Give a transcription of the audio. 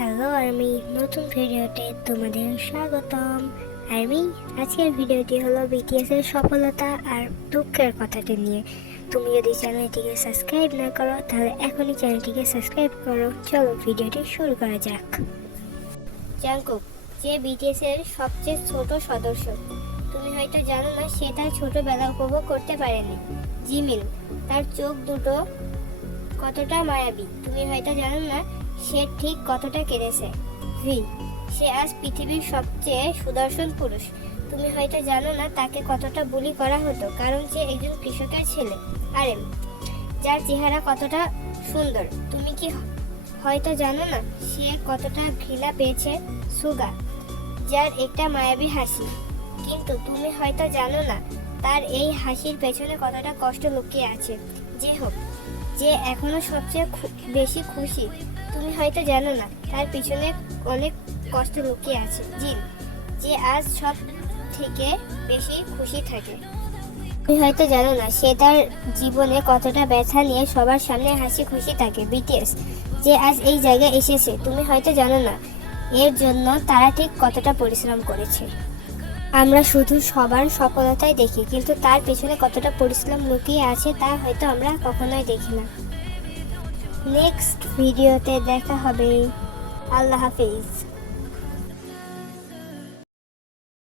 Hello army, নতুন ভিডিওতে তোমাদের স্বাগতম। আর্মি, আজকের ভিডিওটি হলো বিটিএস এর সফলতা আর দুঃখের কথাটি নিয়ে। তুমি যদি চ্যানেলটিকে সাবস্ক্রাইব না করো, তাহলে এখনই চ্যানেলটিকে সাবস্ক্রাইব করো। চলো ভিডিওটি শুরু করা যাক। জাঙ্কুক যে বিটিএস এর সবচেয়ে ছোট সদস্য। তুমি হয়তো জানো না, সে তার ছোটবেলা উপভোগ করতে পারেনি। জিমিন, তার চোখ দুটো কতটা মায়াবী। তুমি হয়তো জানো না সে ঠিক কতটা কেঁদেছে ভি, সে আজ পৃথিবীর সবচেয়ে সুদর্শন পুরুষ। তুমি হয়তো জানো না তাকে কতটা বুলি করা হতো, কারণ সে একজন কৃষকের ছেলে। আরেম যার চেহারা কতটা সুন্দর, তুমি কি হয়তো জানো না সে কতটা ঘৃণা পেয়েছে সুগা, যার একটা মায়াবী হাসি। কিন্তু তুমি হয়তো জানো না তার এই হাসির পেছনে কতটা কষ্ট লুকিয়ে আছে। যে হোক যে এখনও সবচেয়ে বেশি খুশি। তুমি হয়তো জানো না, তার পিছনে অনেক কষ্ট লুকিয়ে আছে, জিন, যে আজ সব থেকে বেশি খুশি থাকে। তুমি হয়তো জানো না, সে তার জীবনে কতটা ব্যথা নিয়ে সবার সামনে হাসি খুশি থাকে বিটিএস যে আজ এই জায়গায় এসেছে। তুমি হয়তো জানো না, এর জন্য তারা ঠিক কতটা পরিশ্রম করেছে। আমরা শুধু সবার সফলতাই দেখি, কিন্তু তার পেছনে কতটা পরিশ্রম লুকিয়ে আছে তা হয়তো আমরা কখনোই দেখি না। নেক্সট ভিডিওতে দেখা হবে। আল্লাহ হাফিজ।